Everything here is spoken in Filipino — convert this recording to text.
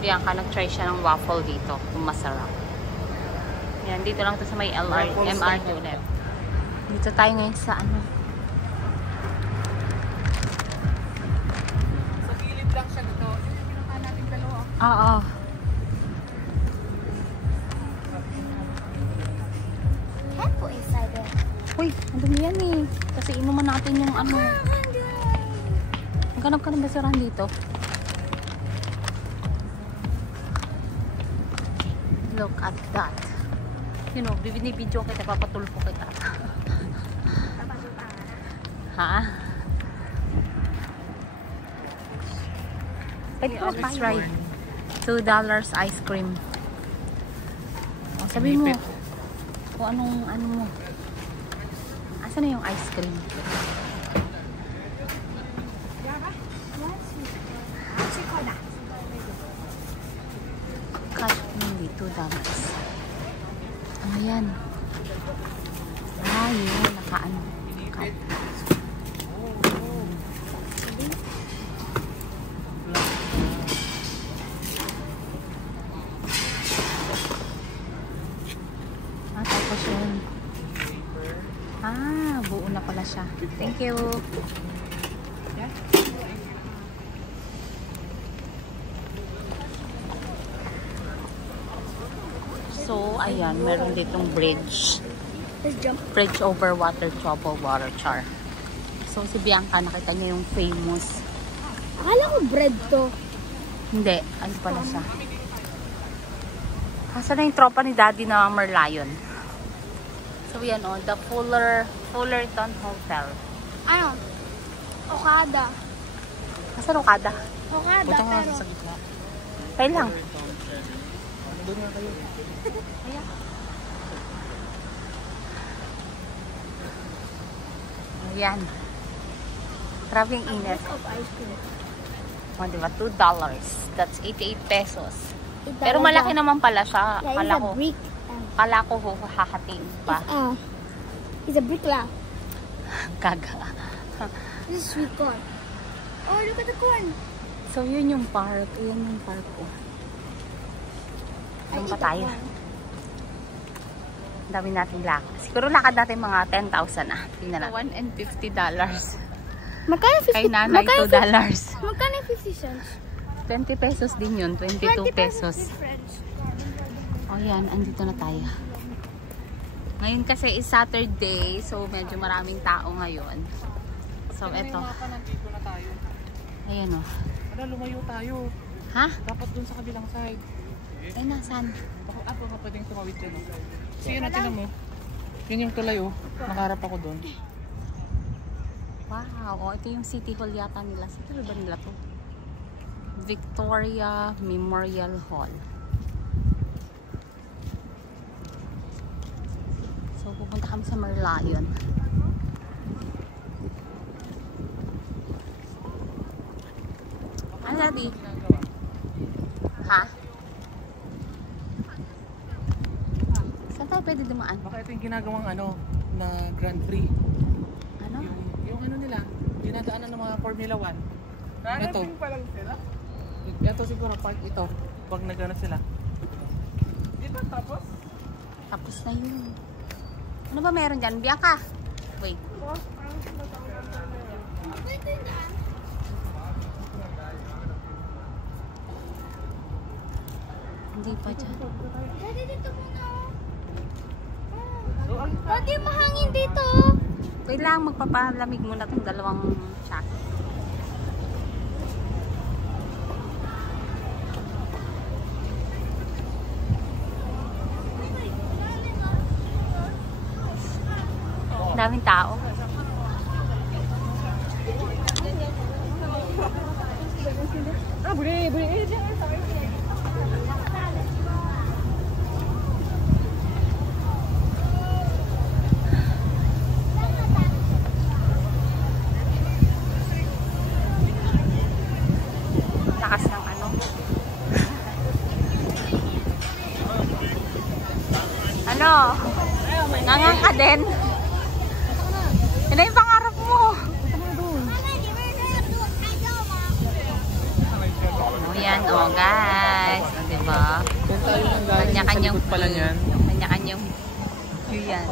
Bianca, nag-try siya ng waffle dito. Kung masarap. Yan, dito lang to sa may MRT ulit. Dito tayo ngayon sa ano. Sa gilid lang siya dito. Pinaka natin dalawa. Oo. Careful inside there. Uy, ang dumi yan eh. Kasi inuman natin yung ano. Maghanap ka ng basurahan dito. Look at that. You know, binibidyo kita, papatulpo kita. Ha? Pwede ko try. $2 ice cream. O, sabi mo. Kung anong, ano mo. Asan na yung ice cream? Cut hindi, $2. Ayan. Ah, yun. Nakaano. Cut. Ah, tapos yun. Ah, buo na pala siya. Thank you. So, ayan, meron ditong bridge. Let's jump. Bridge over water, trouble, water char. So, si Bianca, nakita niya yung famous. Akala ko bread to. Hindi, ano pala siya. Asa na yung tropa ni Daddy na Merlion? So, yan o, the Fullerton Hotel. Ano? Okada. Asa Okada? Okada, Punta nga pero... sa gitna. Kaya lang. Doon nga kayo. Ayan. Ayan. Grabe yung init. Of ice cream. O, diba? $2. That's 88 pesos. Pero malaki naman pala siya. Yeah, Kala it's ko. a brick. Kala ko hahatiin pa. It's a brick lah. Gaga. This is sweet corn. Oh, look at the corn. So, yun yung park. Yun yung park ko. Doon pa tayo. Ang dami natin lakad. Siguro lakad natin mga 10,000 na. Tingnan natin. $150. Magkano 50? Kay nanay $2. Magkano 50 cents? 20 pesos din yun. 22 pesos. Difference. O yan, andito na tayo. Ngayon kasi is Saturday. So, medyo maraming tao ngayon. So, eto. Nandito na tayo. Ayan o. Ano, lumayo tayo. Ha? Dapat dun sa kabilang side. Ay, nasan? Ako nga pwedeng tumawid dyan. Sige na, tinan mo. Yun yung tulay oh. Nakaharap ako dun. Wow. O, ito yung City Hall yata nila. City Hall ba nila to? Victoria Memorial Hall. So, pupunta kami sa Merlion. Ano sabi? Ha? Saan tayo pwede dumaan? Baka ito yung ginagawang ano, na Grand Prix. Ano? Yung ano nila, dinadaanan ng mga Formula 1. Ito. Pa lang sila? Ito siguro, park ito. Pag nagano sila. Dito tapos? Tapos na yun. Ano ba meron dyan? Bianca? Wait. Hindi pa dyan. Daddy, dito muna. Daddy, mahangin dito. Wait lang, magpapalamig muna itong dalawang shack. Daming tao. Boleh. Lakas ng ano. Ano? Nangang ka din? Yun na yung pangarap mo. Ayan, Oh, guys. Diba? Kung tayo lang galing sa Kanya-kanyang likod pala niyan. Kanya-kanyang view yan.